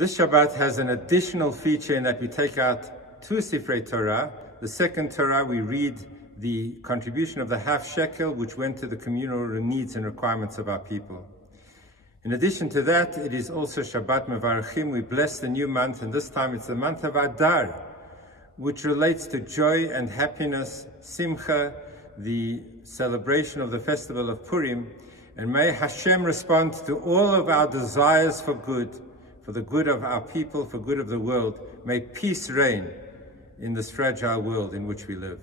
This Shabbat has an additional feature in that we take out 2 Sifrei Torah. The second Torah, we read the contribution of the half shekel, which went to the communal needs and requirements of our people. In addition to that, it is also Shabbat Mevarachim. We bless the new month, and this time it's the month of Adar, which relates to joy and happiness, Simcha, the celebration of the festival of Purim. And may Hashem respond to all of our desires for good, for the good of our people, for good of the world. May peace reign in this fragile world in which we live.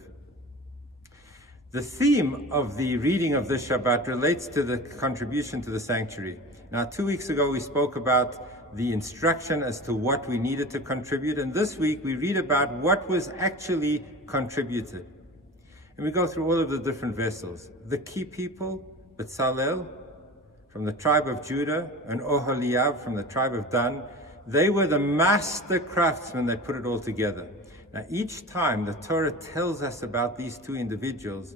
The theme of the reading of this Shabbat relates to the contribution to the sanctuary. Now, 2 weeks ago, we spoke about the instruction as to what we needed to contribute, and this week we read about what was actually contributed. And we go through all of the different vessels. The key people, Bezalel, from the tribe of Judah, and Oholiab from the tribe of Dan, they were the master craftsmen that put it all together. Now, each time the Torah tells us about these two individuals,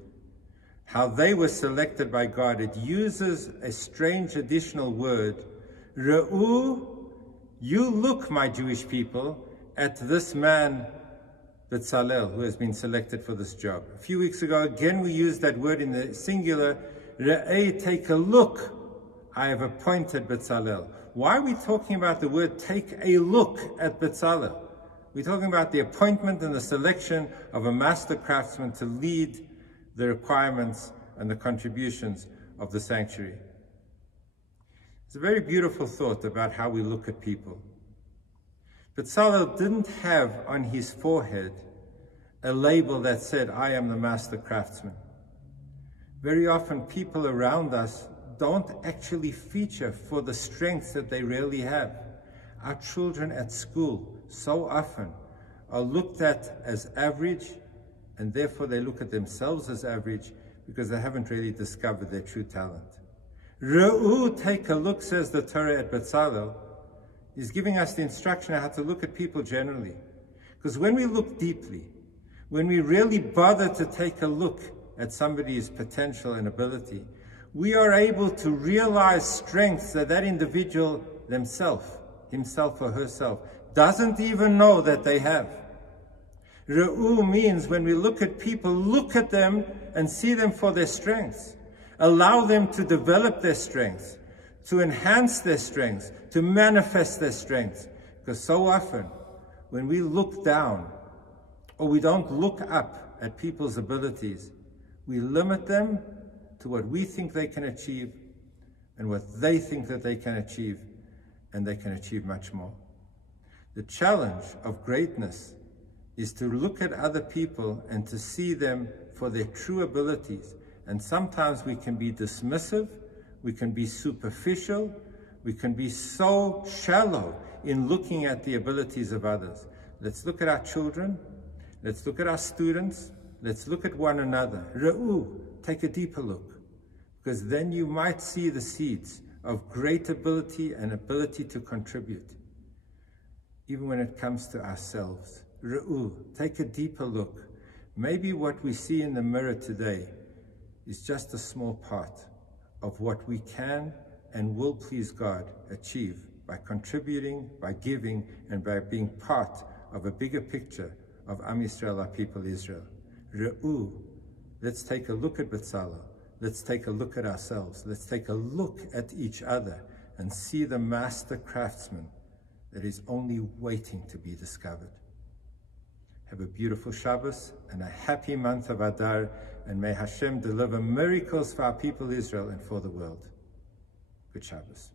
how they were selected by God, it uses a strange additional word, Re'u, you look, my Jewish people, at this man, Bezalel, who has been selected for this job. A few weeks ago, again, we used that word in the singular, Re'ei, take a look, I have appointed Bezalel. Why are we talking about the word take a look at Bezalel? We're talking about the appointment and the selection of a master craftsman to lead the requirements and the contributions of the sanctuary. It's a very beautiful thought about how we look at people. Bezalel didn't have on his forehead a label that said, I am the master craftsman. Very often people around us don't actually feature for the strengths that they really have. Our children at school so often are looked at as average, and therefore they look at themselves as average because they haven't really discovered their true talent. Re'u, take a look, says the Torah at Bezalel, is giving us the instruction on how to look at people generally. Because when we look deeply, when we really bother to take a look at somebody's potential and ability, we are able to realize strengths that that individual himself or herself, doesn't even know that they have. Re'u means when we look at people, look at them and see them for their strengths. Allow them to develop their strengths, to enhance their strengths, to manifest their strengths. Because so often, when we look down, or we don't look up at people's abilities, we limit them to what we think they can achieve and what they think that they can achieve, and they can achieve much more. The challenge of greatness is to look at other people and to see them for their true abilities. And sometimes we can be dismissive, we can be superficial, we can be so shallow in looking at the abilities of others. Let's look at our children, let's look at our students, let's look at one another. Re'u, take a deeper look, because then you might see the seeds of great ability and ability to contribute. Even when it comes to ourselves. Re'u, take a deeper look. Maybe what we see in the mirror today is just a small part of what we can and will please God achieve by contributing, by giving, and by being part of a bigger picture of Am Yisrael, our people Israel. Re'u, let's take a look at Bezalel. Let's take a look at ourselves. Let's take a look at each other and see the master craftsman that is only waiting to be discovered. Have a beautiful Shabbos and a happy month of Adar, and may Hashem deliver miracles for our people Israel and for the world. Good Shabbos.